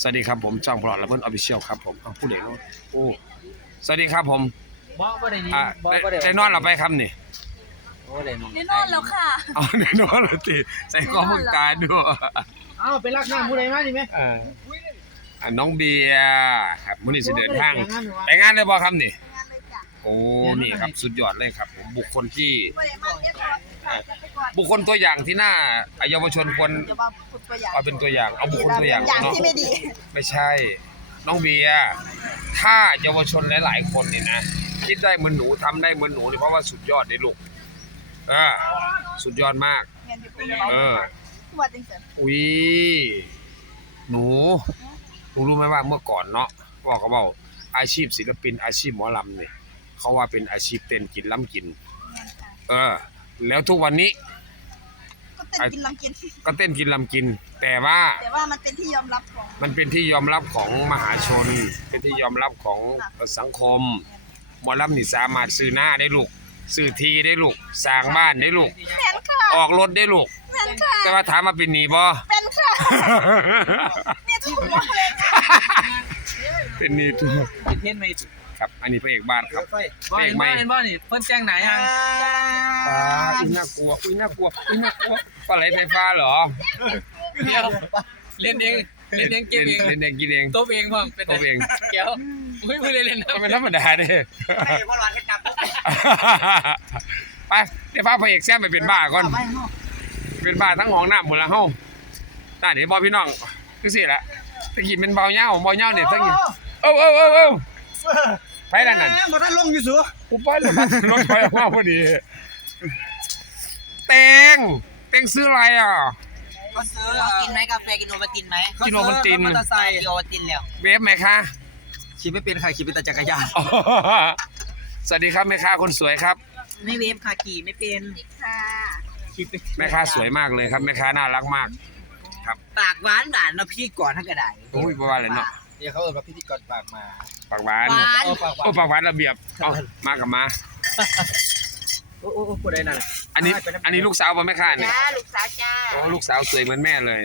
สวัสดีครับผมจ้องพลอดและเพื่อนออฟฟิเชียลครับผมเอาผู้เด็กโอ้สวัสดีครับผมบ่บ่ได้นี่อ่าบ่ได้บ่ได้ได้นอนหลับไปครับนี่โอ้ได้มองนี่นอนแล้วค่ะ เอาได้นอนหลับตีใส่ข้อมือตาด้วยเอ้าไปรักน้ำผู้ใดมาดิแม่อ่าอ่าน้องเบียร์ครับมื้อนี้สิเดินทางไปงานเลยบ่ครับนี่ งานเลยจ้ะโอ้นี่ครับสุดยอดเลยครับผมบุคคลที่ ไม่ได้มาเรียกรถค่ะจะไปก่อน บุคคลตัวอย่างที่น่าเยาวชนควรเดี๋ยวมาพูดตัวอย่างเอาเป็นตัวอย่าง เอาบุคคลตัวอย่างอย่างเนาะที่ไม่ดีไม่ใช่ น้องเบียร์ถ้าเยาวชนหลายๆคนเนี่ยนะคิดได้เหมือนหนูทำได้เหมือนหนูเนี่ยเพราะว่าสุดยอดเลยลูกเออสุดยอดมาก เงินที่คุณเออ ทั่วจริงเสร็จอุ้ยหนูหนูรู้ไหมว่าเมื่อก่อนเนาะพ่อเขาบอกอาชีพศิลปินอาชีพหมอลำเนี่ยเขาว่าเป็นอาชีพเต้นกินล้ำกินเงินค่ะเออ แล้วทุกวันนี้ ก็เต้นกินลำกิน ก็เต้นกินลำกิน แต่ว่าแต่ว่ามันเป็นที่ยอมรับของ มันเป็นที่ยอมรับของมหาชน เป็นที่ยอมรับของสังคมหมอลำนี่สามารถซื้อหน้าได้ลูกซื้อทีได้ลูกสร้างบ้านได้ลูก แม่นค่ะออกรถได้ลูก แม่นค่ะ แต่ว่าถามมาเป็นหนีบ่ เป็นค่ะ เนี่ยถูกหมดเลยเป็นหนีทุกเทียนไม่ครับ อันนี้พระเอกบ้านครับไฟ บ่เห็นบ่เห็นบ่นี่เพิ่นแจ้งไหนฮะปลา อุ้ยน่ากลัวอุ้ยน่ากลัวอุ้ยน่ากลัวปลาไหลไฟฟ้าเหรอเดี๋ยวเล่นเองเล่นเองเก็บเองเล่นเองกินเองโต๊ะเองพ่อเป็นโต๊ะเองเกี่ยวอุ้ยบ่ได้เล่นนะมันเป็นธรรมดาเด้ไปเดี๋ยวพาพระเอกแซมไปเป็นบ้าก่อนเป็นบ้าทั้งห้องน้ำหมดละเฮาตาเดี๋ยวบอพี่น้องคือสิละตะกี้เป็นเบาเหย้าเบาเหย้าเนี่ยตั้งนี้เอ้าเอ้าเอ้าเอ้าไปแล้วนั่นบ่ทันลงอยู่สูกูไปเลยมันรถไฟออกมาพอดี เตงเตงซื้ออะไรอะ ก็ซื้อกินไหมกาแฟกินโอวัลตินไหมกินโอวัลตินมอเตอร์ไซค์กินโอวัลตินแล้วเวฟไหมคะขี่ไม่เป็นค่ะขี่เป็นแต่จักรยานอ๋อสวัสดีครับแม่ค้าคนสวยครับ ไม่เวฟค่ะขี่ไม่เป็นดิค่ะขี่เป็นแม่ค้าสวยมากเลยครับแม่ค้าน่ารักมาก ปากหวานหวานเนาะพี่ก่อนถ้ากระไดโอ้ยบ่ว่าเลยเนาะเดี๋ยวเขาเอิ้นว่าพิธีกรปากมาปากหวานหวานโอ้ปากหวาโอ้นปากหวานระเบียบเอามากับมา โอ้โอ้โอ้ผู้ใดนั่น อันนี้อันนี้ลูกสาวป่ะแม่ค้าเนี่ยจ้าลูกสาวจ้าโอ้ลูกสาวสวยเหมือนแม่เลย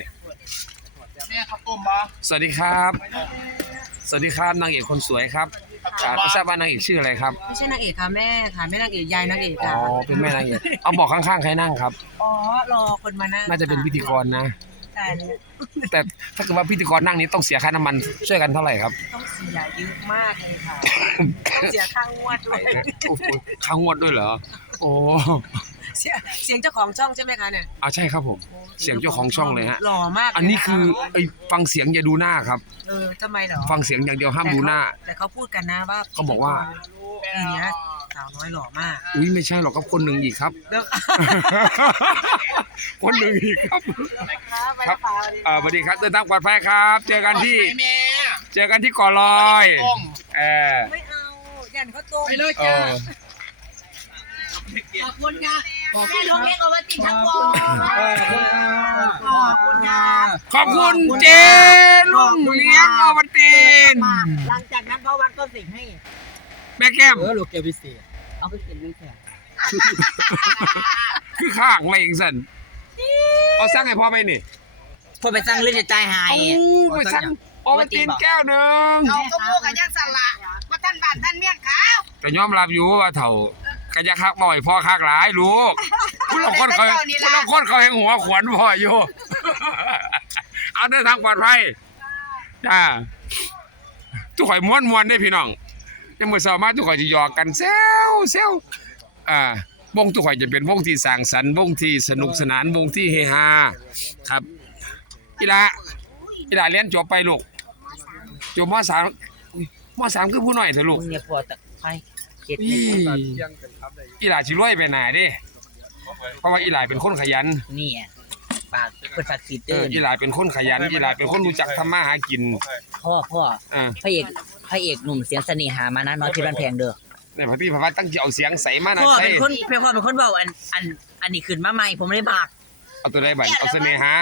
แม่ข้าวต้มบ่สวัสดีครับ สวัสดีครับนางเอกคนสวยครับอ่าไม่ทราบว่านางเอกชื่ออะไรครับ ไม่ใช่นางเอกค่ะแม่ค่ะแม่นางเอกยายนางเอกอ๋อค่ะเป็นแม่นางเอกเอาบอกข้างๆใครนั่งครับ อ๋อรอคนมานั่งน่าจะเป็นพิธีกรนะ แต่แต่ถ้าเกิดว่าพิธีกรนั่งนี้ต้องเสียค่าน้ำมันช่วยกันเท่าไหร่ครับต้องเสียเยอะมากเลยค่ะต้องเสียค่างวดด้วยโอ้โหค่างวดด้วยเหรอ โอ้เสียเสียงเจ้าของช่องใช่ไหมคะเนี่ยอาใช่ครับผม เสียงเจ้าของช่องเลยฮะ หล่อมากเลยอันนี้คือนะะไอ้ฟังเสียงอย่าดูหน้าครับ เออทำไมเหรอฟังเสียงอย่างเดียวห้ามดูหน้า แต่เขาพูดกันนะว่าเขาบอกว่า ปีเนี้ย สาวน้อยหล่อมากอุ้ยไม่ใช่หรอกครับคนหนึ่งอีกครับแล้วคนหนึ่งอีกครับคครัรับบเออสวัสดีครับเดินทางปลอดภัยครับ เจอกันที่ แม่เจอกันที่ก่อลอยเออไม่เอา ยันเขาโตไปเลยเอจ้าอขอบคุณค่ะแม่ลงเลี้ยงเอาไว้ติดทั้งวงขอบคุณค่ะขอบคุณเจลุงเลี้ยงอวันติน หลังจากนั้นเขาวันก็สิ่งให้ แม่แก้ม เออลูกแกพิเศษเอาไปกินไม่แข็งคือข้างไม่เองสันเอาสั่งให้พ่อไปนี่พอไปสร้างเรื่องจะใจหายโอ้ไปสั่งอวันตินแก้วหนึ่งเอากระโปงกันยังสั่นละมาท่านบ้านท่านเมี่ยงขาวก็ยอมรับอยู่ว่าเถ่ากระยะคักบ่อยพ่อคักหลายลูกคุณละคนเขาคุณละคนเขาเห็นหัวขวัญพ่ออยู่ เอาเดินทางปลอดภัยจ้าทุกข่อยม้วนม้วนได้พี่น้อง ยังมือสามาทุกข่อยจะหยอกกันเซลเซลอ่าวงทุกข่อยจะเป็นวงที่สร้างสรรค์วงที่สนุกสนานวงที่เฮฮาครับอีละอีละเรียนจบไปลูกจบมสามอุ๊ยมสามคือผู้น้อยเถอะลูกมึงเนี่ยพอตะไคร้เข็ดอีอีหลาชิรวยไปไหนดิเพราะว่าอีหลาเป็นคนขยันนี่อะปากเป็นศักดิ์สิทธิ์เอเด้อออีหลาเป็นคนขยันอีหลาเป็นคนรู้จักทำมาหากิน พ่อพ่ออ่าพระเอก พระเอกหนุ่มเสียงเสน่หามานะน้อยที่บ้านแพงเด้อในพระพี่พระวัดตั้งใจเอาเสียงใสมานะพ่อใช่เป็นคนเพียงพ่อเป็นคนเบาอันอันอันนี้ขึ้นมาใหม่ผมไม่ได้บากเอาตัวใดบัตเอาเสน่หา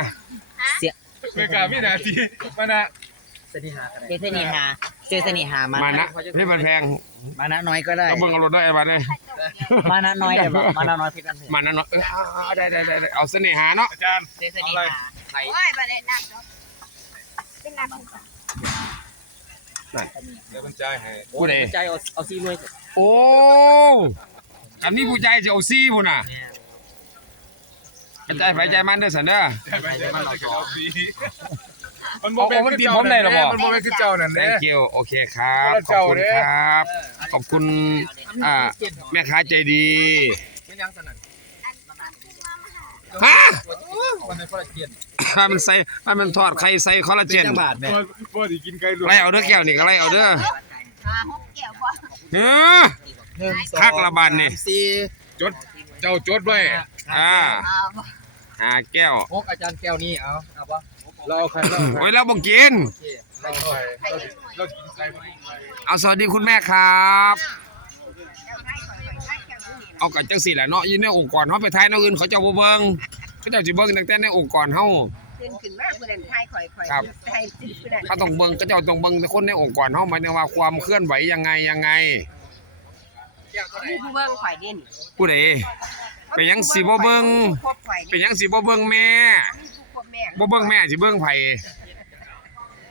เสียงเมื่อกาวินาทีมานะสนิหากันเสียงเสน่หาเสียงเสน่หามามานะนะพี่มันแพงมานะน้อยก็ได้ เอาเบิ่งเอารถได้ไอ้บัตเลยมานะน้อยได้บอกมานะน้อยพี่บ้านแพงมานะเนาะเออเอาเอาได้ได้ได้ได้เอาเสน่หาเนาะอาจารย์ เสียงเสน่หาโอ้ยประเด็นนักเนาะเป็นนัก เดี๋ยวมันจ่ายให้ผู้ใดใจเอาเอาซีหน่วยโอ้อันนี้ผู้ใจจะเอาซี่พุ่นน่ะกระจายไปใจมันเด้อสันเด้อ จ่ายไปจ่ายมาก็เอาฟรีมันเอาเอามันติดผมได้เหรอบ่มันบ่เป็นคือเจ้านั่นเด้ thank you โอเคครับคนละขอบเจ้าคุณเด้ครับ ขอบคุณอ่าแม่ค้าใจดีเป็นยังสนั่น ฮะวันนี้พระเกียรติถ้ามันใส่ถ้ามันทอดไข่ใส่คอลลาเจนบาทเนี่ยบ่บ่สิกินไก่ลวกไล่เอาเด้อแก้วนี่ก็ไล่เอาเด้อหาหกแก้วบ่เฮ้อหนึ่งสองคักละบาทนี่สี่จดเจ้าจดไว้อ่าอ่าแก้วหกอาจารย์แก้วนี่เอาเอาปะเราใครโอ้ยเราบ่กินเราไปเราเรากินไก่บ่กินเอาสวัสดีคุณแม่ครับ แก้วไทยข่อยๆไทยแก้วนี่ เอากันจังสี่แหละเนาะอยู่ในองค์กรเฮาไปทายแนวอื่นเขาเจ้าบ่เบิ่งเขาเจ้าสิเบิ่งตั้งแต่ในองค์กรเฮาขึ้นขึ้นมาผู้นั้นไทยข่อยๆครับไทยผู้นั้นเขาต้องเบิ่งเขาเจ้าต้องเบิ่งแต่คนในองค์กรเฮาหมายถึงว่าความเคลื่อนไหวยังไงยังไง มีผู้เบิ่งข่อยเด่นผู้ใดเป็นหยังสิบ่เบิ่ง ครบข่อยเป็นหยังสิบ่เบิ่งแม่ครบแม่บ่เบิ่งแม่สิเบิ่งไผ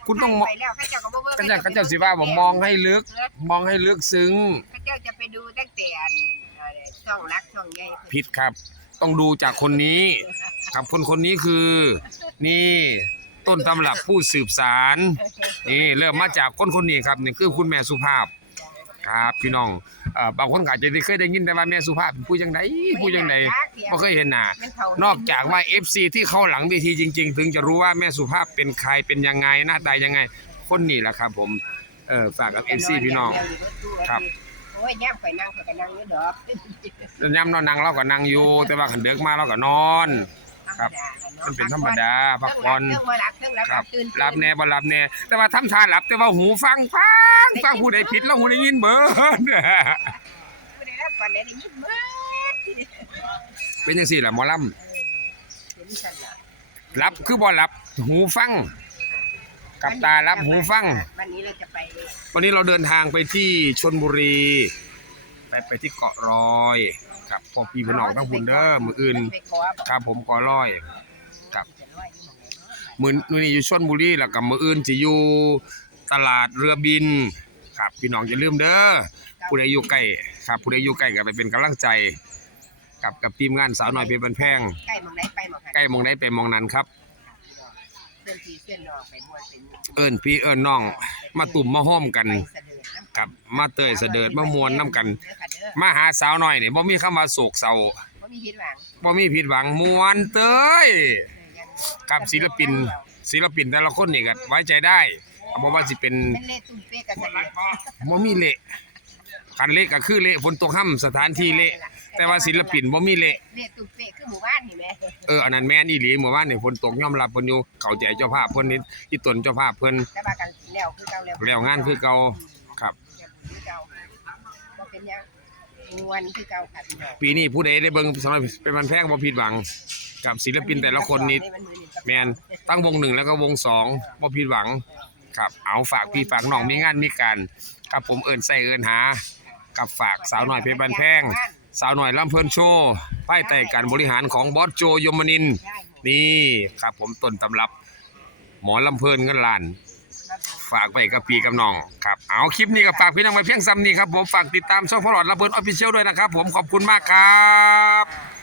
คุณต้องมองไปแล้วเขาเจ้าก็บ่เบิ่งกันเขาเจ้าสิว่าบ่มองให้ลึก มองให้ลึกซึ้ง เขาเจ้าจะไปดูตั้งแต่อันเอ่อ ช่องรักช่องใหญ่ผิดครับ ต้องดูจากคนนี้ครับคนคนนี้คือ นี่ต้นตำรับผู้สืบสารนี่เริ่มมาจากคนคนนี้ครับนี่คือคุณแม่สุภาพ ครับพี่น้องเอ่อบางคนอาจจะเคยได้ยินแต่ว่าแม่สุภาพเป็นผู้จังไดผู้จังไดบ่เคยเห็นหน้า มันเท่นอกจากว่า FC ที่เข้าหลังเวทีจริง ๆ ถึงจะรู้ว่าแม่สุภาพเป็นใครเป็นยังไงหน้าตายังไง คนนี้แหละครับผมเออฝากกับ FC พี่น้อง ครับ โอ้ยย่ำข่อยนั่งข่อยก็นั่งอยู่ดอกแล้วย้ำเรานั่งเราก็นั่งอยู่ แต่ว่าขันเด็กมาเราก็นอน ครับ มันเป็นธรรมดาพักผ่อนเรื่องบ่หลับเรื่องหลับครับตื่นรับแน่บ่รับแน่แต่ว่าทำทานหลับแต่ว่าหูฟังฟังฟังผู้ใดผิดแล้วหูได้ยินเบิดผู้ใดรับก่อนได้ได้ยินเบิดเป็นจังซี่ล่ะหมอลเห็นสั่นล่ะำรับคือบ่รับหูฟัง กับตารับหูฟัง วันนี้เราจะไปวันนี้เราเดินทางไปที่ชนบุรี ไปไปที่เกาะรอยกับพ่อพี่พี่น้องทั้งบุญเด้อมื้ออื่นไปขอบอกครับผมเกาะรอยครับจะร้อยอยู่หม้องไหนมื้อมื้อนี้อยู่ชนบุรีแล้วก็มื้ออื่นสิอยู่ตลาดเรือบิน ครับพี่น้องอย่าลืมเด้อผู้ใดอยู่ใกล้ครับผู้ใดอยู่ใกล้ก็ไปเป็นกำลังใจ กับกับทีมงานสาวน้อยเพชรบันแพงใกล้หมองไหนไปหมองหันใกล้หมองไหนไปหมองนั้นครับเพื่อนพี่เพื่อนน้องไปม่วนเป็นเอิ้นพี่เอิ้นน้อง มาตุ่มมาห้อมกัน ไปเสด็จน้ำครับมาเตยเสดิร์ดมามวนน้ำกัน เด้อค่ะเด้อมาหาสาวน้อยนี่บ่มีคำว่าโศกเศร้าบ่มีผิดหวังบ่มีผิดหวังมวนเตย เออยังกับศิลปิน ศิลปินแต่ละคนนี่ก็ไว้ใจได้บ่ว่าสิเป็นเป็นเล่ตุ้มเป๊กกันเสด็จบ่มีเละคันเละก็คือเละฝนตกค่ำสถานที่เละ แต่ว่าศิลปินบ่มีเละเล่ตุ้มเป๊กคือหมู่บ้านนี่แหมเอออันนั้นแม่นอีหลีเมื่อวานนี่ฝนตกยอมรับเพิ่นอยู่เข้าใจเจ้าภาพเพิ่นนี่อีตนเจ้าภาพเพิ่นแต่ว่ากันแล้วคือเก่าแล้วแล้วงานคือเก่าครับคือเก่าบ่เป็นหยังม่วนคือเก่าค่ะพี่น้องปีนี้ผู้ใดได้เบิ่งสำหรับเป็นวันแพงบ่ผิดหวัง กับศิลปินแต่ละคนนี่แม่นตั้งวงหนึ่งแล้วก็วงสองบ่ผิดหวังครับเอาฝากพี่ฝากน้องมีงานมีการกับผมเอิ้นใส่เอิ้นหา กับฝากสาวน้อยเพชรบ้านแพง สาวหน่อยลำเพลินโชว์ป้ายแต่การบริหารของบอสโจยมนิน นี่ครับผมต้นตำรับ หมอลำเพลินเงินล้าน ฝากไปกับปีกับน้องครับเอาคลิปนี้ก็ฝากพี่น้องไปเพียงซ้ำนี้ครับผมฝากติดตามช่องพลอดลำเพลินออฟฟิเชียลด้วยนะครับ ผมขอบคุณมากครับ